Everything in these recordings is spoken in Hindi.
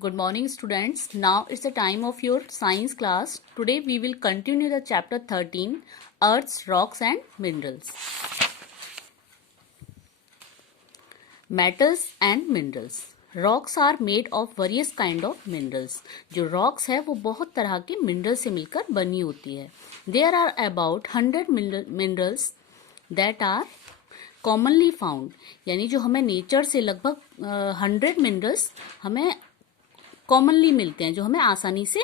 Good morning, students. Now it's the time of your science class. Today we will continue the chapter 13, Earth's Rocks and Minerals. Metals and Minerals. Rocks are made of various kind of minerals. जो rocks है वो बहुत तरह के minerals से मिलकर बनी होती है. There are about 100 minerals that are commonly found. यानी जो हमें नेचर से लगभग 100 मिनरल्स हमें कॉमनली मिलते हैं, जो हमें आसानी से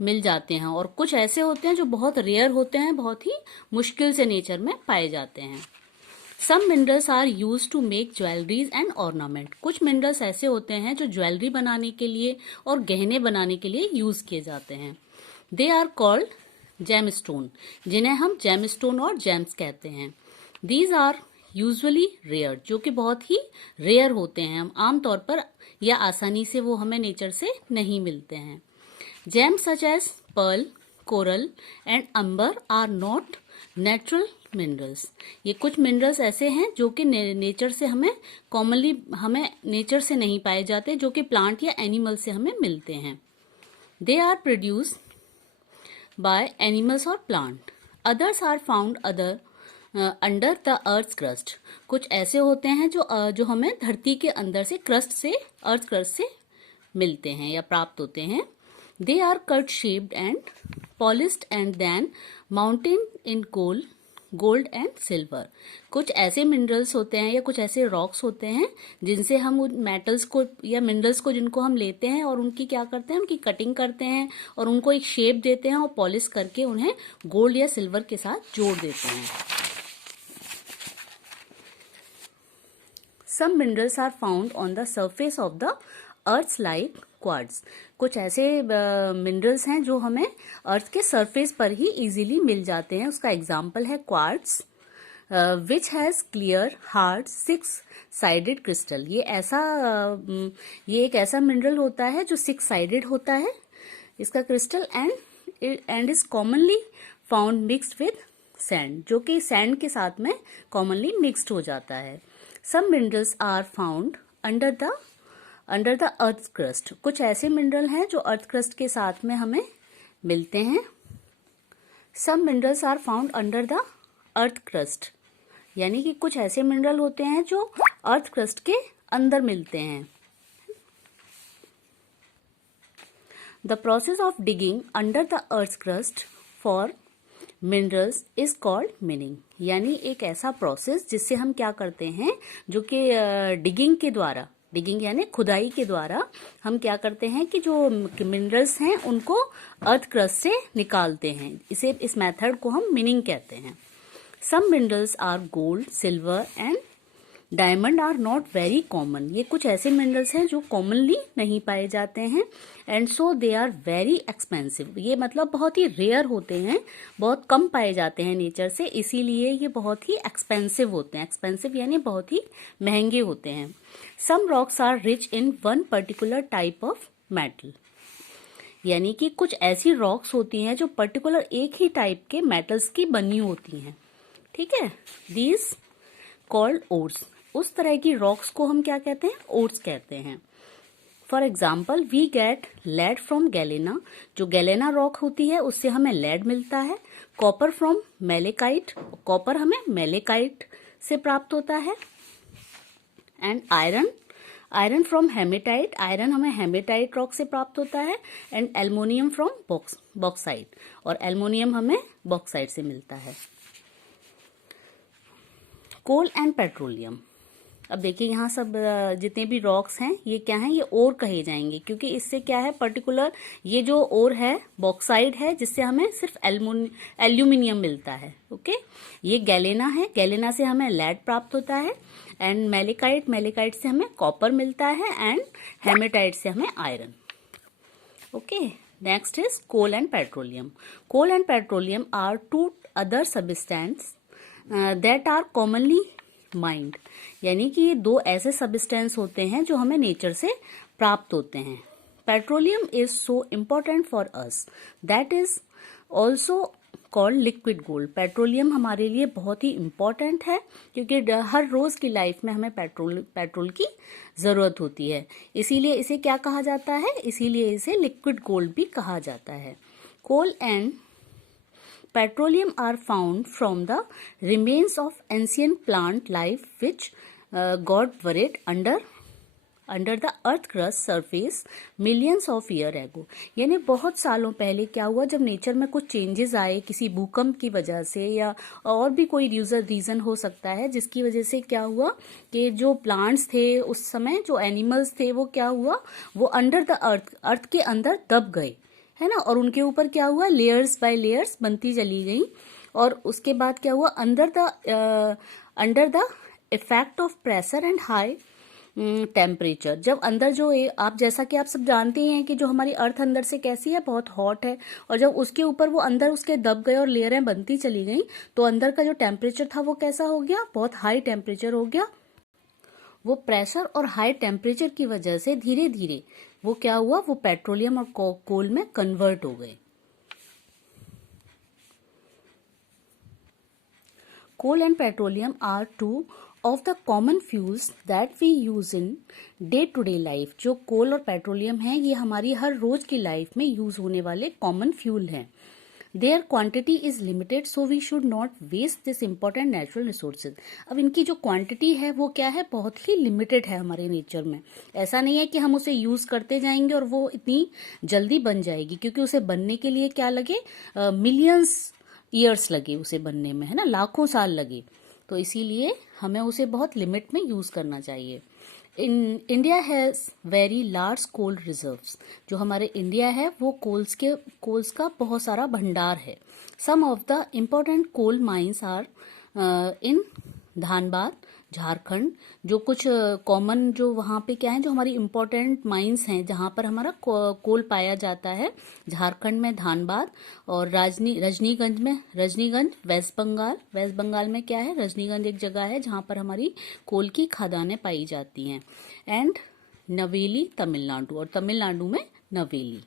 मिल जाते हैं, और कुछ ऐसे होते हैं जो बहुत रेयर होते हैं, बहुत ही मुश्किल से नेचर में पाए जाते हैं. Some minerals are use to make jewelleries and ornament. कुछ मिनरल्स ऐसे होते हैं जो ज्वेलरी बनाने के लिए और गहने बनाने के लिए यूज किए जाते हैं. दे आर कॉल्ड जेमस्टोन, जिन्हें हम जेमस्टोन और जेम्स कहते हैं. दीज आर यूजुअली रेयर, जो कि बहुत ही रेयर होते हैं, हम आमतौर पर या आसानी से वो हमें नेचर से नहीं मिलते हैं. Gems such as pearl, coral and amber are not natural minerals. ये कुछ मिनरल्स ऐसे हैं जो कि नेचर से हमें कॉमनली हमें नेचर से नहीं पाए जाते, जो कि प्लांट या एनिमल से हमें मिलते हैं. They are produce by animals और plant. Others are found under the earth crust. कुछ ऐसे होते हैं जो हमें धरती के अंदर से अर्थ क्रस्ट से मिलते हैं या प्राप्त होते हैं. They are cut shaped and polished and then mounted in gold and silver. कुछ ऐसे मिनरल्स होते हैं या कुछ ऐसे रॉक्स होते हैं जिनसे हम उन मेटल्स को या मिनरल्स को जिनको हम लेते हैं और उनकी क्या करते हैं, उनकी कटिंग करते हैं और उनको एक शेप देते हैं और पॉलिश करके उन्हें गोल्ड या सिल्वर के साथ जोड़ देते हैं. Some minerals are found on the surface of the earth like quartz. कुछ ऐसे मिनरल्स हैं जो हमें अर्थ के सरफेस पर ही इजीली मिल जाते हैं. उसका एग्जाम्पल है quartz, which has clear hard 6-sided crystal. ये एक ऐसा मिनरल होता है जो 6-sided होता है, इसका crystal, and is commonly found mixed with sand, जो कि सैंड के साथ में कॉमनली मिक्सड हो जाता है. Some minerals are found under the earth crust. कुछ ऐसे मिनरल हैं जो अर्थ क्रस्ट के साथ में हमें मिलते हैं. Some minerals are found under the earth crust. यानी कि कुछ ऐसे मिनरल होते हैं जो अर्थ क्रस्ट के अंदर मिलते हैं. The process of digging under the earth crust for minerals is called meaning. यानी एक ऐसा प्रोसेस जिससे हम क्या करते हैं, जो कि डिगिंग यानी खुदाई के द्वारा हम क्या करते हैं कि जो मिनरल्स हैं उनको अर्थ क्रस्ट से निकालते हैं. इस मेथड को हम मिनिंग कहते हैं. Some minerals are gold, silver and diamond are not very common. ये कुछ ऐसे मिनरल्स हैं जो कॉमनली नहीं पाए जाते हैं, and so they are very expensive. ये मतलब बहुत ही रेयर होते हैं, बहुत कम पाए जाते हैं नेचर से, इसीलिए ये बहुत ही एक्सपेंसिव होते हैं. एक्सपेंसिव यानी बहुत ही महंगे होते हैं. Some rocks are rich in one particular type of metal. यानी कि कुछ ऐसी रॉक्स होती हैं जो पर्टिकुलर एक ही टाइप के मेटल्स की बनी होती हैं. ठीक है, दीज कॉल्ड ओर्स. उस तरह की रॉक्स को हम क्या कहते हैं, ओर्स कहते हैं. For example, we get lead from galena. जो गैलेना रॉक होती है उससे हमें लेड मिलता है. Copper from malachite. कॉपर हमें मेलेकाइट से प्राप्त होता है. And iron from hematite. Iron हमें हेमेटाइट रॉक से प्राप्त होता है. And aluminium from bauxite. और एल्युमिनियम हमें बॉक्साइट से मिलता है. Coal and petroleum. अब देखिए यहाँ सब जितने भी रॉक्स हैं ये क्या हैं, ये ओर कहे जाएंगे, क्योंकि इससे क्या है, पर्टिकुलर ये जो ओर है बॉक्साइड है जिससे हमें सिर्फ एल्यूमिनियम मिलता है. ओके, ये गैलेना है, गैलेना से हमें लेड प्राप्त होता है. एंड मेलेकाइट से हमें कॉपर मिलता है. एंड हेमेटाइट से हमें iron. Okay, next is coal and petroleum. Coal and petroleum are two other substance that are commonly mined. यानी कि ये दो ऐसे सब्सटेंस होते हैं जो हमें नेचर से प्राप्त होते हैं. Petroleum is so important for us that is also called liquid gold. Petroleum हमारे लिए बहुत ही इम्पॉर्टेंट है क्योंकि हर रोज़ की लाइफ में हमें पेट्रोल की ज़रूरत होती है, इसीलिए इसे क्या कहा जाता है, इसीलिए इसे लिक्विड गोल्ड भी कहा जाता है। Coal and petroleum are found from the remains of ancient plant life which got buried under the earth crust surface millions of year ago। यानी बहुत सालों पहले क्या हुआ, जब नेचर में कुछ चेंजेस आए किसी भूकंप की वजह से या और भी कोई रीजन हो सकता है, जिसकी वजह से क्या हुआ कि जो प्लांट्स थे उस समय, जो एनिमल्स थे, वो क्या हुआ, वो अंडर द अर्थ के अंदर दब गए, है ना। और उनके ऊपर क्या हुआ, लेयर्स बाय लेयर्स बनती चली गई। और उसके बाद क्या हुआ, under the effect of pressure and high temperature, जब अंदर जो आप जैसा कि आप सब जानते हैं कि जो हमारी अर्थ अंदर से कैसी है, बहुत हॉट है, और जब उसके ऊपर वो अंदर उसके दब गए और लेयरें बनती चली गई तो अंदर का जो टेम्परेचर था वो कैसा हो गया, बहुत हाई टेम्परेचर हो गया। वो प्रेशर और हाई टेम्परेचर की वजह से धीरे धीरे वो क्या हुआ, वो पेट्रोलियम और कोल में कन्वर्ट हो गए। Coal and petroleum are two of the common fuels that we use in day to day life. जो कोल और पेट्रोलियम है ये हमारी हर रोज की लाइफ में यूज होने वाले कॉमन फ्यूल हैं। Their quantity is limited so we should not waste this important natural resources. अब इनकी जो क्वांटिटी है वो क्या है, बहुत ही लिमिटेड है हमारे नेचर में। ऐसा नहीं है कि हम उसे यूज करते जाएंगे और वो इतनी जल्दी बन जाएगी, क्योंकि उसे बनने के लिए क्या लगे, मिलियंस ईयर्स लगे उसे बनने में, है ना, लाखों साल लगे। तो इसीलिए हमें उसे बहुत लिमिट में यूज करना चाहिए। India has very large coal reserves. जो हमारे इंडिया है वो कोल्स का बहुत सारा भंडार है। Some of the important coal mines are in Dhanbad Jharkhand. जो कुछ कॉमन जो वहाँ पे क्या है, जो हमारी इम्पोर्टेंट माइंस हैं जहाँ पर हमारा कोल पाया जाता है, झारखंड में धानबाद, और रजनीगंज वेस्ट बंगाल में क्या है, रजनीगंज एक जगह है जहाँ पर हमारी कोल की खदानें पाई जाती हैं, एंड नवेली तमिलनाडु, और तमिलनाडु में नवेली।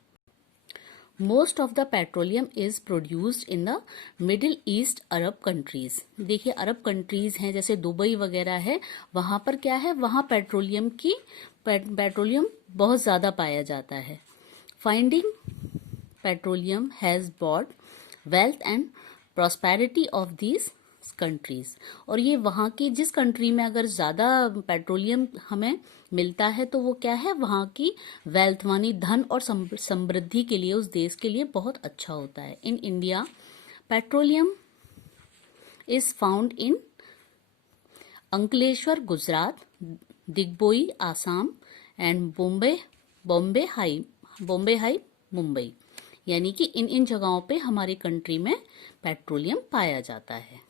Most of the petroleum is produced in the middle east Arab countries. देखिए अरब कंट्रीज हैं जैसे दुबई वगैरह है, वहां पर क्या है, वहां पेट्रोलियम बहुत ज्यादा पाया जाता है। Finding petroleum has brought wealth and prosperity of these countries. और ये वहाँ की जिस कंट्री में अगर ज्यादा पेट्रोलियम हमें मिलता है तो वो क्या है, वहाँ की वेल्थ मानी धन और समृद्धि के लिए, उस देश के लिए बहुत अच्छा होता है। In India petroleum is found in Ankleshwar Gujarat, Digboi Assam, and Bombay high Mumbai. यानी कि इन जगहों पे हमारी कंट्री में पेट्रोलियम पाया जाता है।